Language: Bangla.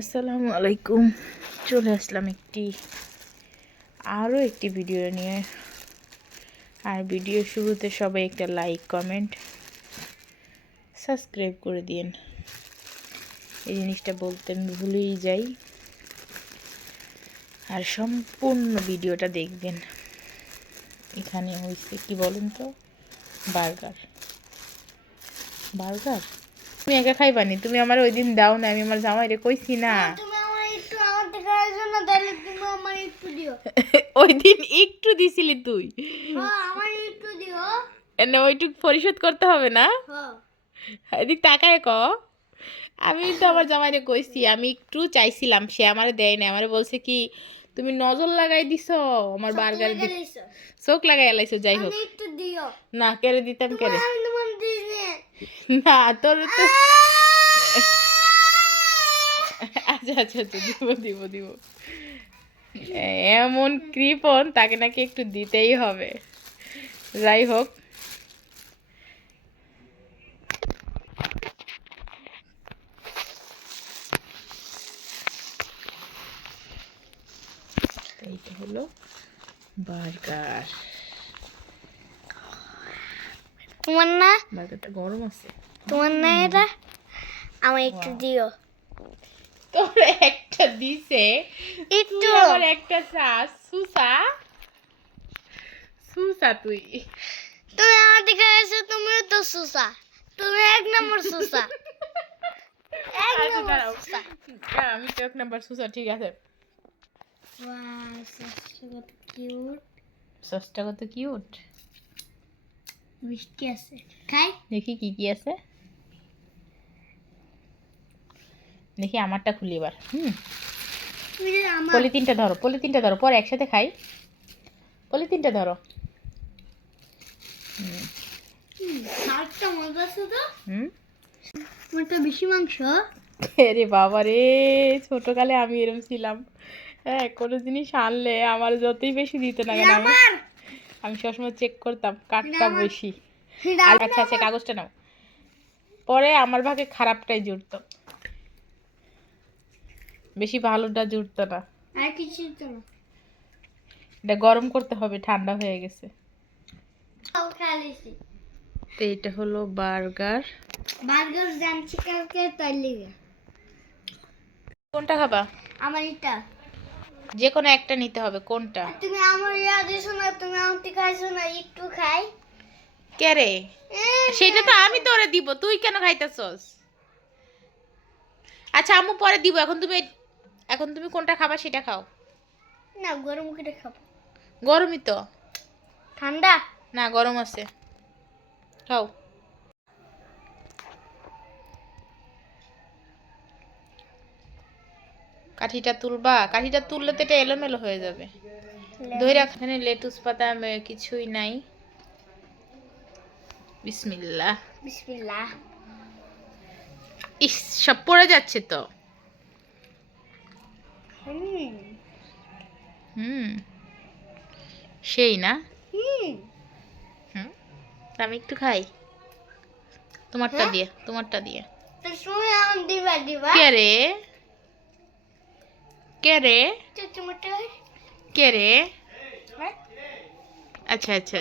আসসালামু আলাইকুম। চলে আসলাম আরও একটি ভিডিও নিয়ে। আর ভিডিও শুরুতে সবাই একটা লাইক কমেন্ট সাবস্ক্রাইব করে দিন। এই জিনিসটা বলতে আমি ভুলেই যাই। আর সম্পূর্ণ ভিডিওটা দেখবেন। এখানে হয়েছে কি বলেন তো, বার্গার। তুমি একা খাইবানি? তুমি আমার ওই দিন দাও না, আমি আমার জামাইরে কইছি না। ওই দিন একটু দিছিলি তুই, এনে ওইটুক পরিশোধ করতে হবে না। এদিক তাকায় ক। আমি তো আমার জামাইরে কইছি আমি একটু চাইছিলাম, সে আমারে দেয় না। আমারে বলছে কি তুমি নজর লাগাই দিছো আমার বার্গার, চোখ লাগাই এলাইছো। যাই হোক না, কেড়ে দিতাম কেড়ে না তোর তো। আচ্ছা আচ্ছা আচ্ছা, দিব। এমন কৃপণ, তাকে নাকি একটু দিতেই হবে। যাই হোক, এইটা হলো বার্গার। তোমার না? বার্গারটা গরম আছে। তোমার না এটা? আমার একটু দিও। তোর একটা দিছে একটু, আমার একটা সুসা তুই। তুমি আমার দিকে এসে তুমিও তো সুসা। তুমি এক নম্বর সুসা। আমি তো এক নম্বর সুসা। ঠিক আছে। সসটা কত কিউট। মিষ্টি আছে, খাই দেখি কি কি আছে। দেখি আমারটা খুলি এবার। পলিথিনটা ধরো, পরে একসাথে খাই। পলিথিনটা ধরো। বেশি মাংস। রে বাবা রে, ছোটকালে আমি এরকম ছিলাম। হ্যাঁ, কোনো জিনিস আনলে আমার যতই বেশি দিতে না কেন আমি সবসময় চেক করতাম কাঠটা বেশি। আচ্ছা আচ্ছা, কাগজটা নাও। পরে আমার ভাগে খারাপটাই জুড়তো, বেশি ভালোটা জুড়তো না। আর কিছু তো না। এটা গরম করতে হবে, ঠান্ডা হয়ে গেছে। তো এটা হলো বার্গার। জানছি কালকে তাই লিগে। কোনটা খাবা? আমার এটা। যে কোনো একটা নিতে হবে। কোনটা? তুমি আমার দিছো না, তুমি আমাকে খাইছো না, একটু খাই। কে রে? সেটা তো আমি তোরে দিব, তুই কেন খাইতেছস? আচ্ছা আম্মু পরে দিব, এখন তুমি কোনটা খাবা সেটা খাও। না, গরম করে খাবো। গরমই তো। ঠান্ডা না, গরম আছে, খাও। কাঠিটা তুলবা? কাঠিটা তুললে তো এটা এলোমেলো হয়ে যাবে। ধইরা এখানে লেটুস পাতা কিছুই নাই। বিসমিল্লাহ। বিসমিল্লাহ। ইস, সব পড়ে যাচ্ছে তো। সেই না। আমি একটু খাই তোমারটা দিয়ে। তো তুমি আমার দিবা। কে রে? তো তোমারটা কে রে? আচ্ছা আচ্ছা।